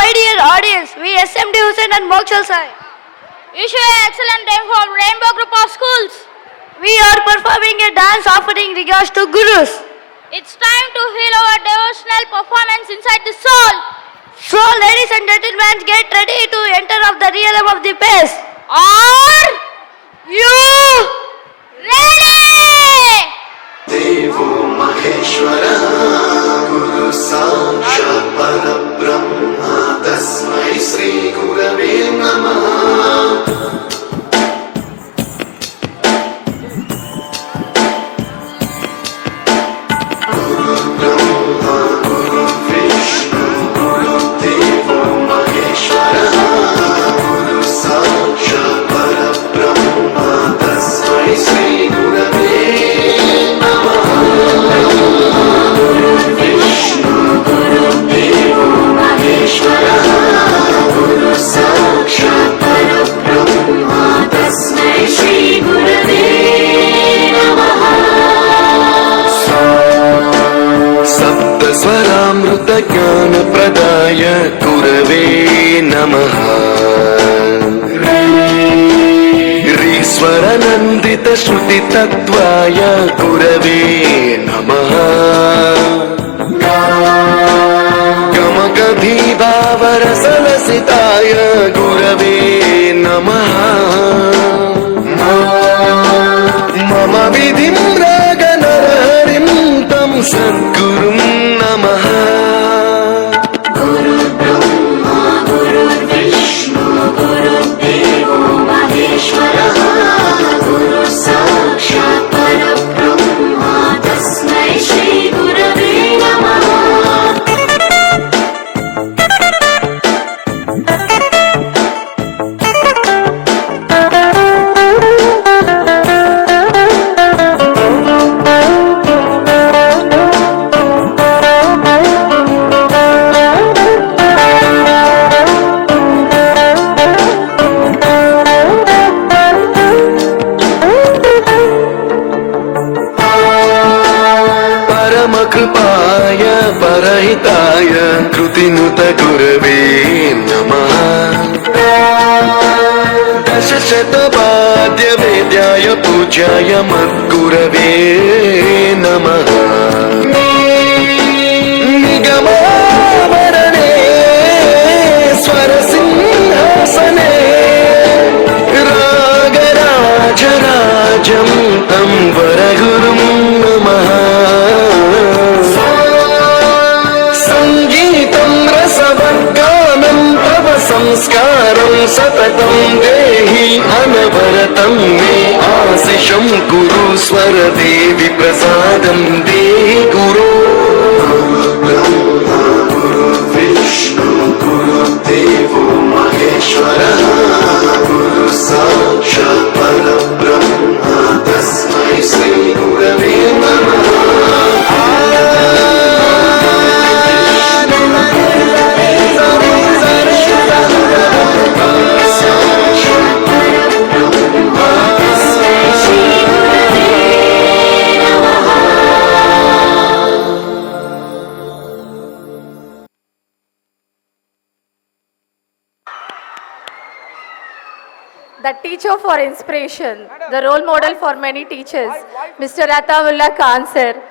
my dear audience, we SMD Hussain and Mokshal Sai. Issue an excellent name for Rainbow Group of Schools. We are performing a dance offering regards to Gurus. It's time to heal our devotional performance inside the soul. So, ladies and gentlemen, get ready to enter of the realm of the past. Are You ready? देवो महेश्वरः गुरु साक्षात् परब्रह्म तस्मै श्री गुरवे नमः गुरु ब्रह्मा गुरु विष्णु गुरुदेवो महेश्वरः गुरु साक्षात् परब्रह्म तस्मै श्री गुरवे ज्ञान प्रदाय गुरवे नमः ईश्वरनन्दित श्रुति तत्त्वाय गुरवे नमः गमगभीभावरसलसिताय गुरवे नमः मम विधिं रागनरहरिं तं सद्गुरुं नमः कृपाय परहिताय कृतिनुत गुरवे नमः दशशतवाद्य वेद्याय पूज्याय मद्गुरवे नमः निगमावरणे स्वरसिंहासने रागराजराजं तं वरगुरुं नमः संस्कारं सततं देहि अनवरतं मे आशिषं गुरु स्वर देवि प्रसादं देहि गुरु ब्रह्मा गुरु विष्णु गुरुदेवो महेश्वरः गुरु साक्षात् परब्रह्म तस्मै श्री गुरवे नमः The teacher for inspiration, the role model for many teachers, Mr. Ataullah Khan sir.